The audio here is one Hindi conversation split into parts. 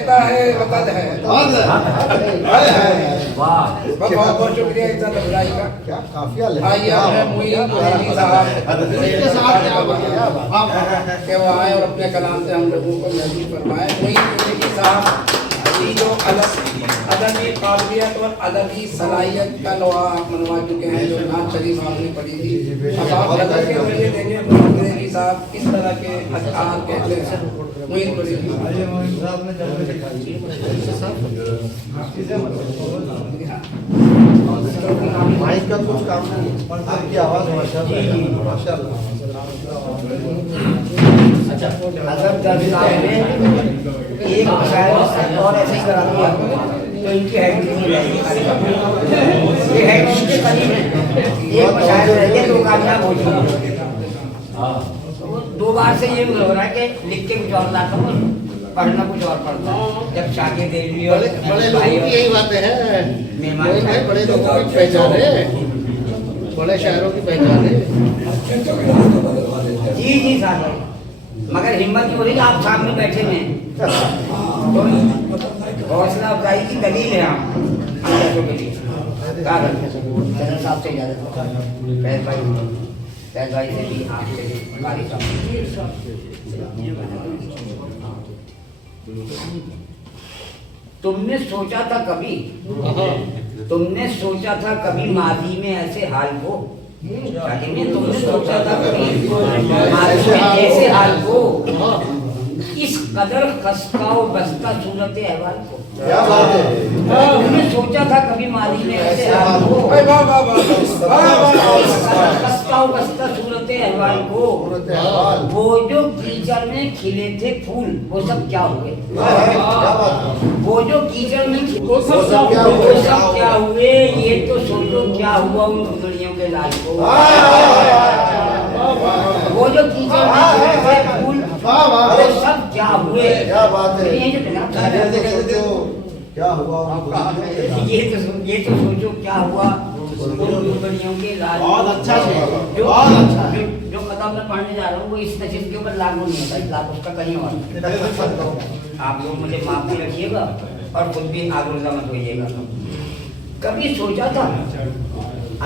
कहता है वक़द है। वाह बहुत बहुत शुक्रिया इज्जत अफजाई का। क्या काफिया ले आइए अपने मुईन कुरैशी साहब के वो आए और अपने कलाम से हम लोगों को महसूस फरमाए। मुईन कुरैशी साहब की जो अदबी काबिलियत और अदबी सलाहियत का लोहा आप मनवा चुके हैं, जो नाज शरीफ आपने पढ़ी थी। अब आप गज़ल के वजह देंगे मुईन कुरैशी साहब किस तरह के अशआर कहते हैं। मुईन कुरैशी माइक का कुछ काम नहीं, आपकी आवाज माशाल्लाह। अच्छा, अगर दरगाह में एक शायर और ऐसे ही करा दिया तो इनकी हेड नहीं रहेगी, ये हेड के करीब है। एक शायर रहेंगे तो कामयाब हो जाएंगे। दो बार से ये हो रहा है कि लिख के कुछ और लाता हूँ, पढ़ना कुछ और पढ़ता हूँ। जब शादी दे ली और बड़े लोगों की यही बातें हैं, मेहमान बड़े लोगों की पहचान है, बड़े शायरों की पहचान है। जी जी साहब, मगर हिम्मत नहीं हो रही, आप सामने बैठे हैं तो हौसला अफजाई की दलील है। आप के लिए चरण साहब से इजाजत, फैज भाई से भी, आपसे भी कारी साहब। तुमने सोचा था कभी, तुमने सोचा था कभी माजी में ऐसे हाल को, तुमने सोचा था कभी माजी में ऐसे हाल को, इस कदर खस्ता और बस्ता सूरत अहवाल को। क्या बात है, तुमने सोचा था कभी माजी में ऐसे हाल को, खस्ता और बस्ता सूरत अहवाल को। वो जो कीचड़ में खिले थे फूल वो सब क्या हुए, वो जो कीचड़ में वो सब क्या हुए, ये तो सोचो क्या हुआ उन फुलड़ियों के लाल को। वो जो कीचड़ में खिले थे फूल वो सब क्या हुए। क्या बात है, ये जो क्या हुआ, ये तो सोचो क्या हुआ उन फुलड़ियों के लाल। बहुत अच्छा है, जो बहुत अच्छा है। जो कदम मैं पढ़ने जा रहा हूँ वो इस नशीब के ऊपर लागू नहीं होता, इस लागू उसका कहीं और। आप लोग मुझे माफ भी रखिएगा और खुद भी आगुजा मत होइएगा। कभी सोचा था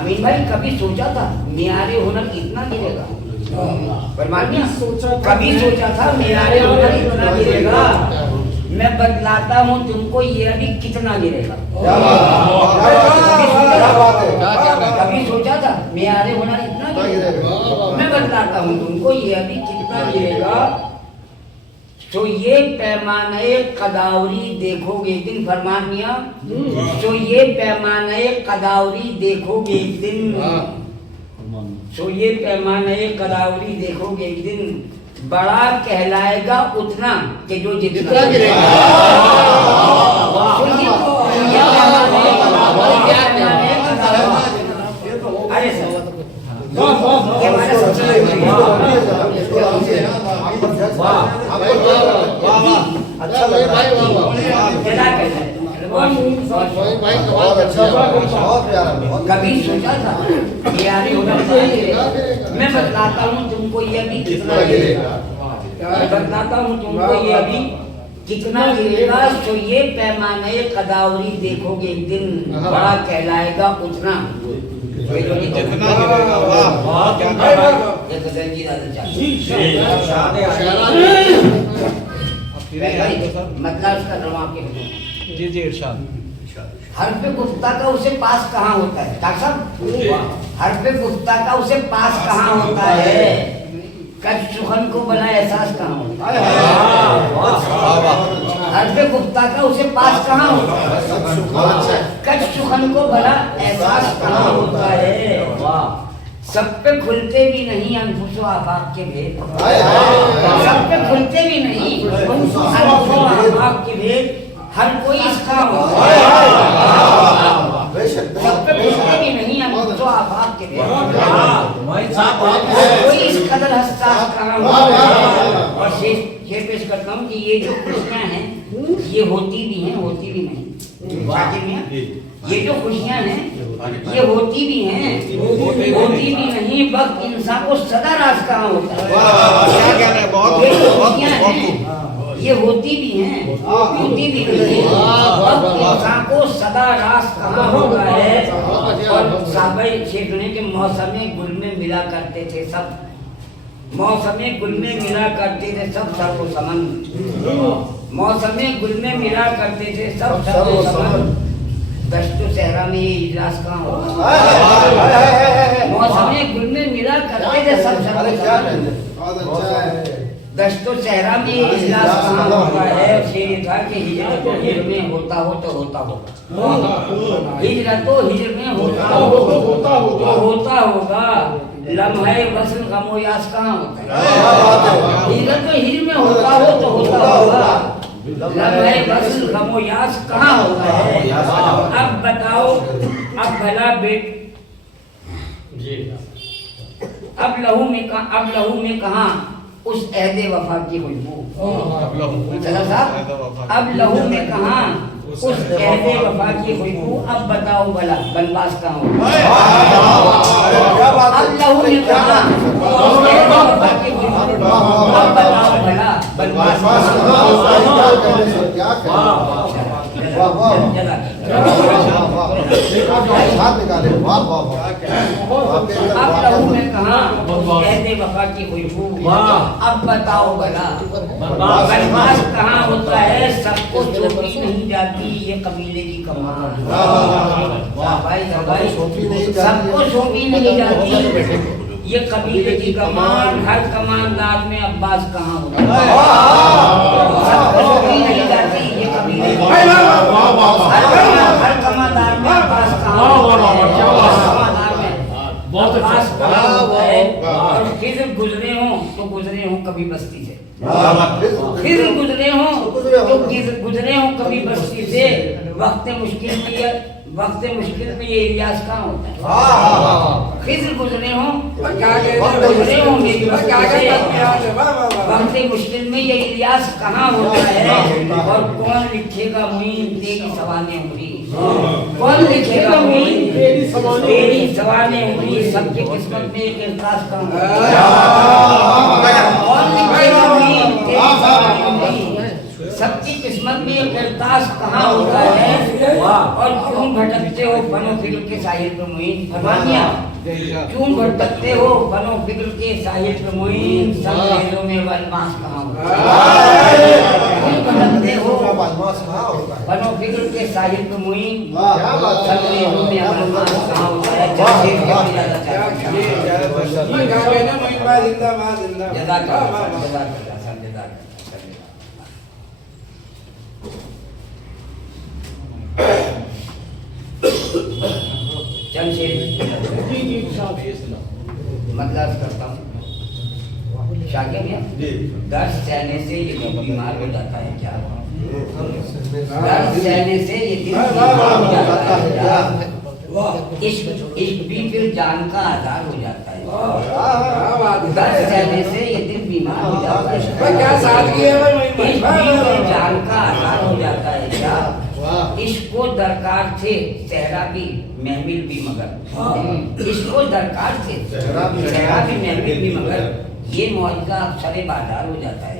अमीन भाई, कभी सोचा था मियारे हुनर इतना गिरेगा, परमात्मा कभी सोचा था मियारे हुनर इतना गिरेगा। मैं बतलाता हूँ तुमको ये अभी कितना गिरेगा। कभी सोचा था मियारे हुनर इतना गिरेगा, मैं बतलाता हूँ तुमको ये अभी कितना गिरेगा। तो ये पैमाने कदावरी देखोगे एक दिन, फरमान मियां, तो ये पैमाने कदावरी देखोगे एक दिन, तो ये पैमाने कदावरी देखोगे एक दिन, बड़ा कहलाएगा उतना कि जो जितना गिरेगा। अरे सर ये हमारा सबसे अच्छा लग रहा है, कभी सोचा था यारी होना चाहिए। मैं बतलाता हूँ तुमको ये अभी कितना गिरेगा, मैं बतलाता हूँ तुमको ये अभी कितना गिरेगा। तो ये पैमाने कदावरी देखोगे एक दिन, बड़ा कहलाएगा उतना जितना गिरेगा। मतलब उसका जवाब के जी जी इरशाद। हर्फ गुफ्ता का उसे पास कहाँ होता है डॉक्टर साहब, हर्फ गुफ्ता का उसे पास कहाँ होता है, कच सुखन को बड़ा एहसास कहाँ होता है। हर्फ गुफ्ता का उसे पास कहाँ होता है, कच सुखन को बड़ा एहसास कहाँ होता है। सब पे खुलते भी नहीं अनफुसो आफाक के भेद, सब पे खुलते भी नहीं अनफुसो आफाक के भेद, हर कोई इसका सब पे खुलते भी नहीं अनफुसो आफाक के भेद, कोई इस कदर हसास कहाँ होता है। और ये पेश करता हूँ कि ये जो खुशियाँ हैं ये होती भी हैं, होती भी नहीं। ये जो खुशियाँ हैं ये होती भी हैं, होती भी नहीं। वक्त इंसान को सदा राज कहाँ होता है। ये जो खुशियाँ हैं ये होती भी हैं, होती भी नहीं है। अब इंसान को सदा रास कहाँ होता है। और साहब शेख ने के मौसम गुल में मिला करते थे सब, मौसम गुल में मिला करते थे सब सर्व समन, मौसम गुल में मिला करते थे सब सर्व समन। दश्तो सहरा में ये इजलास कहाँ होगा। मौसम गुल में मिला करते थे सब सर्व समन, दश्तो सहरा में ये इजलास कहाँ होता है। शेर था कि हिजरत हिजर में होता हो तो होता होगा, हिजरत तो हिजर में होता हो तो होता होगा। लम्हे वस्ल गमो यास कहाँ होता है। हिजरत तो हिजर में होता हो तो होता होगा, लम्हे वस्ल गमो यास कहाँ होता है। अब बताओ, अब भला बेट अब लहू में कहाँ उस अहदे वफा की खुशबू। चला साहब, अब लहू में कहाँ उस अहदे वफा की खुशबू। अब बताओ भला बनवास कहाँ हो। अब लहू में कहाँ उस अहदे वफा की खुशबू। अब बताओ भला बनवास अब लहू में कहाँ कहते वफा की खुशबू। अब बताओ भला बनवास कहाँ होता है। सबको सौंपी नहीं जाती ये कबीले की कमान। भाई सबको सौंपी नहीं जाती ये कबीले की कमान। हर कमानदार में अब्बास कहाँ होता है। सबको सौंपी नहीं जाती ये कबीले की हर कमानदार में अब्बास कहाँ होता है। बहुत और फिर गुजरे हो तो गुजरे हो कभी बस्ती से, फिर गुजरे हो तो गुजरे हो कभी बस्ती से। वक्त मुश्किल में ये इलियास कहाँ होता है। फिर गुजरे हो गुजरे हो मेरी वक्त मुश्किल में ये इलियास कहाँ होता है। और कौन लिखेगा मुईन तेरी सवाने उमरी, कौन लिखेगा मुईन तेरी सवाने उमरी। सबकी किस्मत में एक इरतास कहाँ होता है। कौन लिखेगा मुईन तेरी सवाने उमरी। सबकी किस्मत में एक इरतास कहाँ होता है। और क्यों भटकते हो फनो फिक्र के साहिल पे मुईन। फरमानिया क्यों भटकते हो फनो फिक्र के साहिल पे मुईन। सब लहरों में वनवास कहाँ होता है। क्यों भटकते हो फनो फिक्र के साहिल पे मुईन। सब लहरों में वनवास कहाँ होता है। मतलब करता हूँ शाकिर दर्द सहने से ये दिल बीमार हो जाता है क्या। दर्द सहने से ये दिल बीमार हो जाता है क्या। इश्क भी फिर जान का आधार हो जाता है। दर्द सहने से ये दिल बीमार हो जाता है क्या। सादगी है इश्क भी फिर जान का आधार हो जाता है क्या। इसको दरकार थे सहरा भी महमिल भी मगर। इसको दरकार थे सहरा भी महमिल भी मगर। ये मौजदा अक्सर बाजार हो जाता है।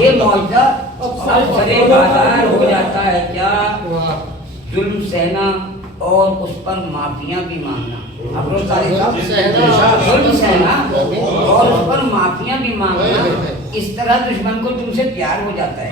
ये मौजदा अक्सर बाजार हो जाता है क्या। जुल्म सहना और उस पर माफिया भी मांगना। जुल्म सहना और उस पर माफिया भी मांगना। इस तरह दुश्मन को तुमसे प्यार हो जाता है।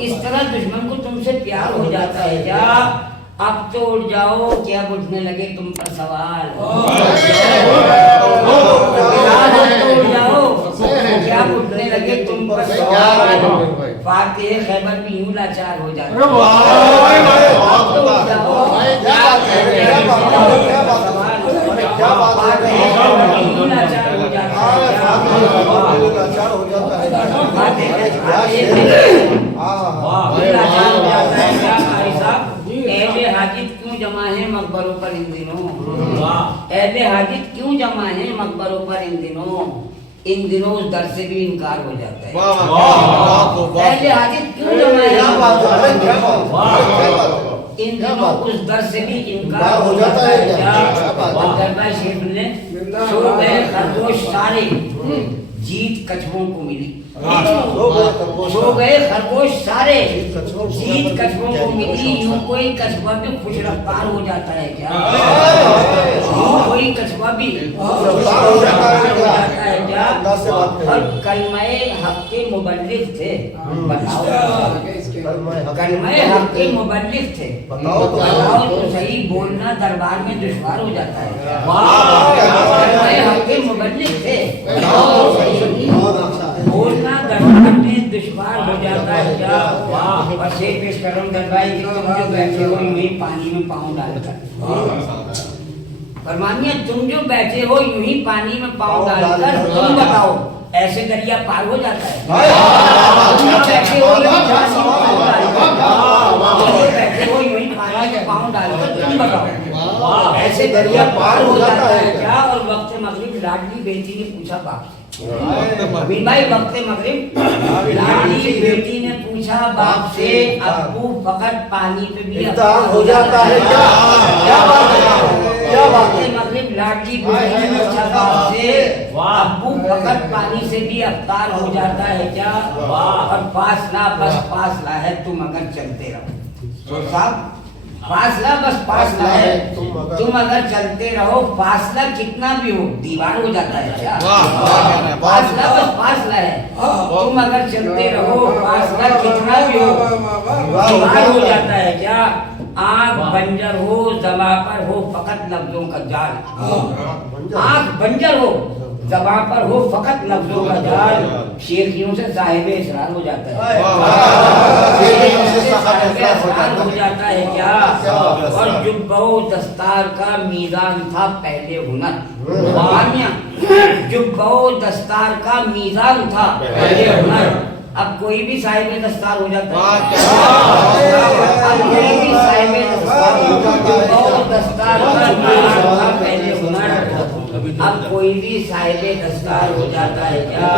इस तरह दुश्मन को तुमसे प्यार हो जाता है क्या। अब तो उठ जाओ क्या उठने लगे तुम पर सवाल। उठ जाओ क्या उठने लगे तुम पर सवाल। फातिह खैबर भी यूं लाचार हो जाता है। अब तो उठ जाओ हाजित क्यों जमा है मकबरों पर इन दिनों। अहले हाजित क्यों जमा है मकबरों पर इन दिनों। इन दिनों उस दर से भी इनकार हो जाता है। अहले हाजित क्यों जमा है इन क्या दिनों बात? उस दर से भी इनकार इनकार हो जाता है क्या? क्या? बात? और दरबार शेख ने सो गए खरगोश सारे, जीत कछुओं को मिली। सो गए खरगोश सारे, जीत कछुओं को मिली। यूं कोई कछुआ भी खुश रफ्तार हो जाता है क्या? यूं कोई कछुआ भी खुश रफ्तार हो जाता है क्या? और कलमाए हक के मुबल्लिग थे, बताओ। कलमाए हक के मुबल्लिग थे, बताओ तो सही, बोलना दरबार में दुश्वार हो जाता है क्या? कलमाए हक के मुबल्लिग थे, बताओ तो सही, बोलना दरबार में दुश्वार हो जाता है क्या? और शेर पेश कर रहा हूँ दरबार की, तुम जो बैठे हो यूं ही पानी में पाँव डालकर, फरमानिया तुम जो बैठे हो यूं ही पानी में पाँव डालकर, तुम बताओ ऐसे दरिया पार हो जाता है? तुम जो बैठे हो यूं ही पानी में पाँव डालकर, तुम जो बैठे हो यूं ही पानी में पाँव डालकर, तुम बताओ ऐसे दरिया पार हो जाता है क्या? और वक्त मगरिब लाडली बेटी ने पूछा बाप से, अमीन भाई, वक्त मगरिब लाडली बेटी ने पूछा बाप से, अब्बू फकत पानी पे भी इफ्तार हो जाता है क्या? क्या बात है? क्या बात है? वक्त मगरिब लाडली बेटी ने पूछा बाप से, अब्बू फकत पानी से भी अफ्तार हो जाता है क्या? और फासला बस फासला है, तुम अगर चलते रहो। साहब, फासला बस फासला है, तुम अगर चलते रहो, फासला कितना भी हो दीवार हो जाता है क्या? फासला बस फासला है, तुम अगर चलते रहो, फासला कितना भी हो दीवार हो जाता है क्या? आँख बंजर हो, ज़बां पर हो फकत लफ्जों का जाल, आँख बंजर हो, ज़बां पर हो फकत लफ्जों का जाल, शेखियों से साहिब इसरार हो जाता है, शेखियों से साहिब इसरार हो जाता है क्या? और जुब्बो दस्तार का मीज़ान था पहले हुनर, मानिया जुब्बो दस्तार का मीज़ान था पहले हुनर, अब कोई भी साहिब दस्तार हो जाता है, अब कोई भी साहिब दस्तार हो जाता है, जुब्बो दस्तार का मीज़ान था पहले हुनर, अब कोई भी साहिब दस्तार हो जाता है क्या?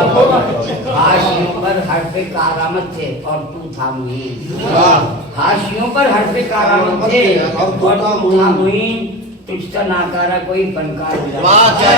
हाशियों पर हर्फ़े कारामत थे और तू था मुहीन, हाशियों पर हर्फ़े कारामत थे और तू था मुहीन, तुझसे नाकारा कोई फनकार हो जाता है।